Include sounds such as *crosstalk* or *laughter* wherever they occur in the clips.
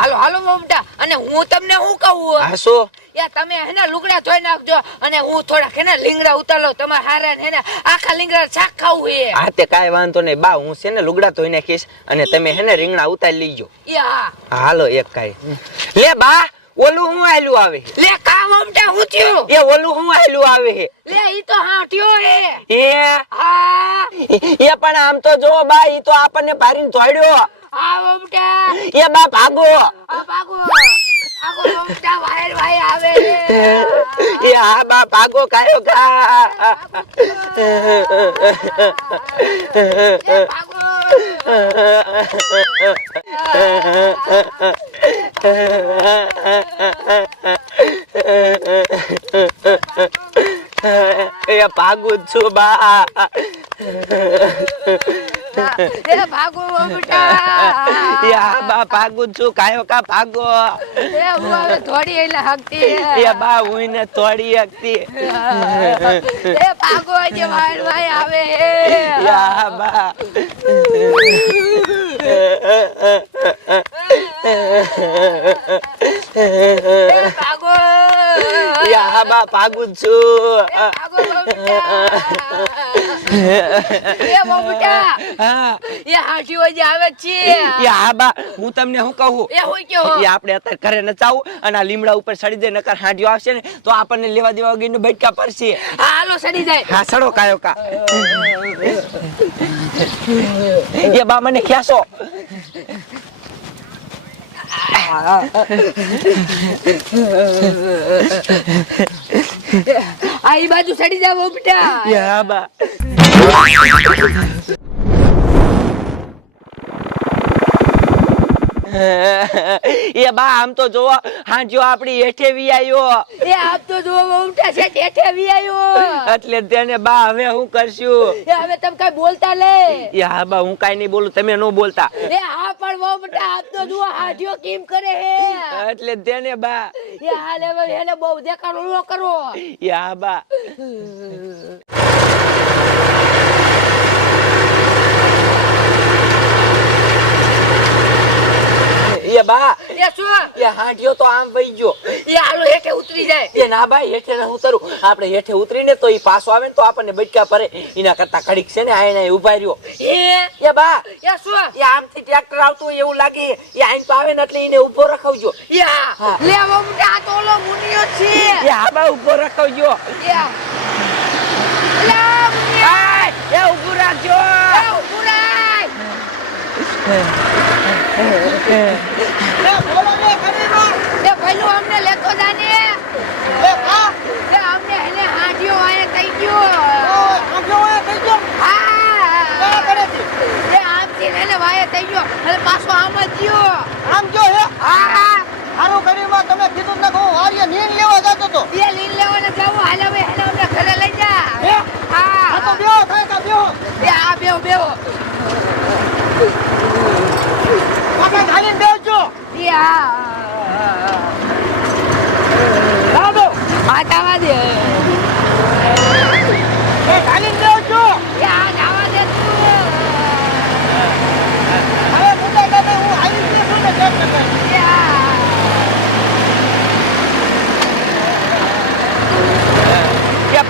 હાલો હાલો મમતા. અને હું તમને શું કહું? હા શું? યા તમે હેને લુગડા ધોઈ નાખજો અને હું થોડાક હેને લીંગડા ઉતાર તમારે હારા ને હેને આખા લીંગડા શાક ખાવું હે. હા તે કાંઈ વાંધો નહીં. બા હું છે ને લુગડા ધોઈ નાખીશ અને તમે હેને રીંગણા ઉતારી લઈજો યા. હાલો એક કાંઈ. લે બા ઓલું હું આયલું આવે? લે કા મોમટા હું થયું? એ ઓલું હું આયલું આવે હે? લે ઈ તો હાટ્યો હે. એ હા. એ પણ આમ તો જો બા ઈ તો આપણને ભારીને ધોડ્યો આ મોમટા એ બા ભાગો આ ભાગો ભાગો મોમટા વાયર વાય આવે *laughs* એ આ બા ભાગો કાયો કા? ભાગો *laughs* એ ભાગું છું બા. લે ભાગો મોમટા યા બા ભાગો છું. કાયો કા ભાગો? એ હું હવે થોડી એટલે હકતી એ બા હું ને તોડી શકતી એ ભાગો જે વાળ વાય આવે. યા બા *laughs* *laughs* એ ભાગો યા બા જ છું. એ એ હા. એ હાંઠીઓ જે આવે છે. યા બા હું તમને શું કહું? એ હું કેવો એ આપણે અત્યારે ઘરે નચાવું અને આ લીમડા ઉપર સડી જાય નકર હાંડિયો આવશે ને તો આપણને લેવા દેવા વગર બટકા પડશે. હા, હાલો સડી જાય. હા સડો કાયો કા એ બા મને ખ્યાસો આ બાજુ સડી જાવ મોમટા યા બા. એ બા આમ તો જોવો હાંડિયો આપડી હેઠે વી એ આપ તો જુઓ ઉઠા છે હેઠે વી એટલે તેને બા હવે હું કરશું? એ હવે તમે કઈ બોલતા લે. એ હા બા હું કાઈ નહીં બોલું તમે ન બોલતા. એ હા પણ મોમટા આપ તો જુઓ હાંઠીઓ કેમ કરે હે? એટલે તેને બા. એ હાલે એને બહુ દેખાડો ન કરો. એ હા બા એ બા. એ શું? એ હાંડિયો તો આમ વઈ ગયો. એ હાલો હેઠે ઉતરી જાય. એ ના ભાઈ હેઠે ના ઉતરું. આપણે હેઠે ઉતરીને તો એ પાછો આવે ને તો આપણને બચકા ભરે. એના કરતા ઘડીક છે ને આને ઊભા રહ્યો. એ? એ બા. એ શું? એ આમથી ટ્રેક્ટર આવતું એવું લાગે. એ આઈન તો આવે ને એટલે એને ઊભો રખાવજો. યા લે હવે લે આ તો ઓલો મુનિયો છે. એ હા બા ઊભો રખાવજો. યા લે મુનિયો. એ ઉભું રાખજો. એ ઊભું રાખ. એને હાંડિયો વાય થઈ ગયો. હા એ આમથી એને વાય થઈ ગયો. અને પાછો આમ જ ગયો. હા? એ લીન લેવાને જાવું હાલે હવે એને અમને ઘરે લઈ જા. હા? આ બેહો બેહો એ હા આ જવા દે એ આ જવા દે તું એ હા કે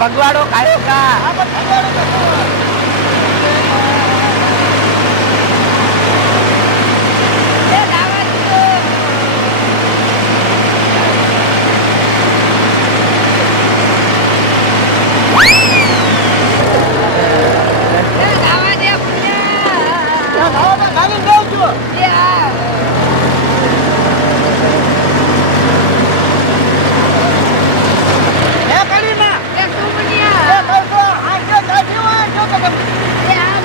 ભગવાડો કાયો કા એ જવા દો એ જવા દે પુણ્યા. એ હા એ સુમનિયા એ આમ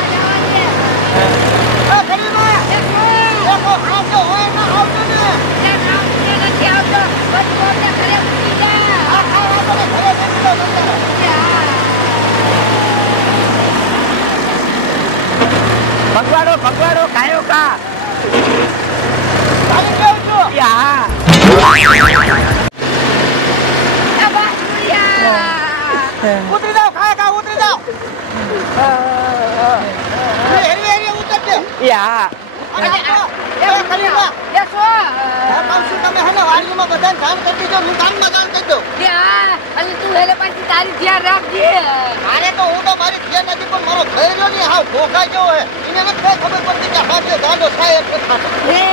પકવાડો પકવાડો કાયો કા? આવી ગયો છો યા ઉતરી જાઓ ખાય કા ઉતરી જાઓ હેરી હેરી ઉતરજે યા તારી ધ્યાન રાખજે. મારે તો હું તો મારી ધ્યાન નથી પણ મારો ઘેર હાવ ભોગાઈ ええ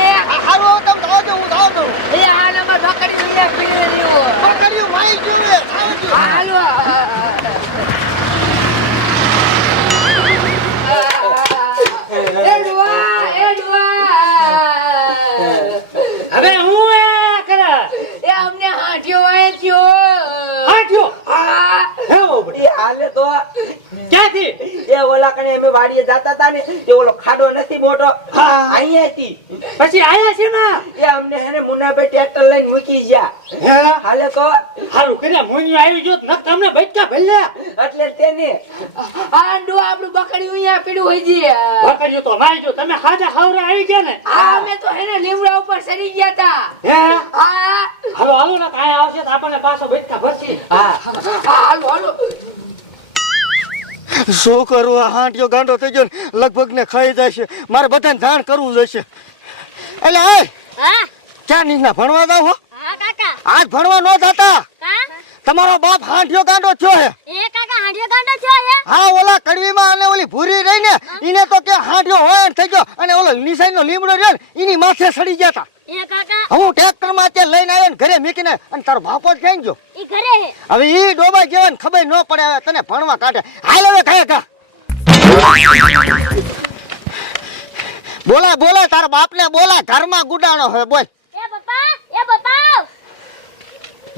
એ ઓલા કણે અમે વાડીએ જાતા હતા ને તે ઓલો ખાડો નથી મોટો. અહીંયા હતી પછી આયા છે ને એ અમને હેને મુન્નાભાઈ ટ્રેક્ટર લઈને મૂકી ગયા. હાલે તો. હારું કર્યા મોન્યું આવી ગયો ન તમને બચકા ભલ્યા એટલે તેને. આંડું આપણું બકડી અહીંયા પીડું હોય છે. ભકડ્યો તો મારી જો તમે હાજા ખાવરા આવી ગયા ને? હા અમે તો હેને લીમડા ઉપર સરી ગયા તા. હે? હા. હાલો હાલો ને કાંઈ આવશે તો આપણને પાછો બચકા ભરશે. હા હાલો હાલો. શું કરું? આ હાંટિયો ગાંડો થઈ ગયો ને લગભગ ને ખાઈ જાય છે. મારે બધાને જાણ કરવું જોઈશે. એટલે હા. ક્યાં નીચના ભણવા જાવ હો? આજ ભણવા ન જતા. તમારો બાપ હાંટિયો ગાંડો થયો હે. એ કાકા ગાંડો હે? હા ઓલા કડવીમાં અને ઓલી ભૂરી રહી ને એને તો કે હાંટિયો હોય થઈ ગયો. અને ઓલો નિશાઈનો લીમડો રહ્યો ને એની માથે સડી ગયા હતા એ કાકા. હું ત્યાં લઈને આવ્યો ને ઘરે મીકીને અને તારો બાપો જ ક્યાં ગયો? ઈ ઘરે હે. હવે ઈ ડોબા જેવા ખબર ન પડે હવે તને ભણવા કાઢે. હાલ હવે ખાય ખા બોલા બોલા તારા બાપને બોલા ઘરમાં ગુડાણો હવે બોલ. એ પપ્પા એ પપ્પા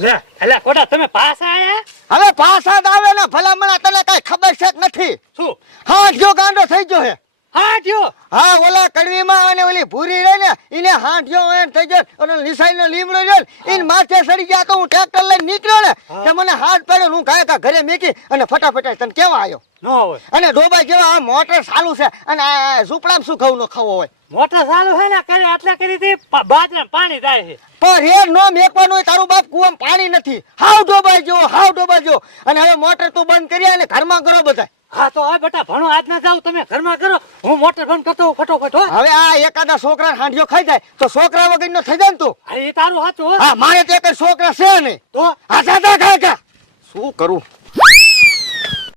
લે એટલે કોડા તમે પાછા આયા? હવે પાછા આવે ને ભલામણા તને કઈ ખબર છે નથી. શું? હા જો ગાંડો થઈ ગયો હે. હાટ્યો હા ઓલા કડવીમાં અને ઓલી ભૂરી રહી ને એને હાંઠિયો એમ થઈ ગયો અને લીમડો રહ્યો એને માથે સડી ગયા તો હું ટ્રેક્ટર લઈને નીકળ્યો ને તે મને હાથ પડ્યો હું કાંઈ ઘરે મૂકી અને ફટાફટ તને કેવા આવ્યો ન હોય. અને ડોબા જેવા આ મોટર ચાલુ છે અને આ ઝૂંપડામાં શું ખાવું ન ખાવો હોય? મોટર ચાલુ છે ને કરે એટલે કરી હતી બાજરા પાણી જાય છે. પણ રે નો મેકવાનું તારું બાપ કુવામાં પાણી નથી. હાવ ડોબાઈ જેવો હાવ ડોબાઈ જેવો અને હવે મોટર તું બંધ કરી અને ઘરમાં કરો બધા હા તો હવે બેટા ભણો આજ ના જાવ તમે ઘરમાં કરો. હું મોટર બંધ કરતો હોઉં ફટોફટ હો. હવે આ એકાદા છોકરા હાંડિયો ખાઈ જાય તો છોકરા વગર નો થઈ જાય ને તું? હા, એ તારું સાચું હા. મારે તો એક છોકરા છે નહીં તો? આ ખાય શું કરું?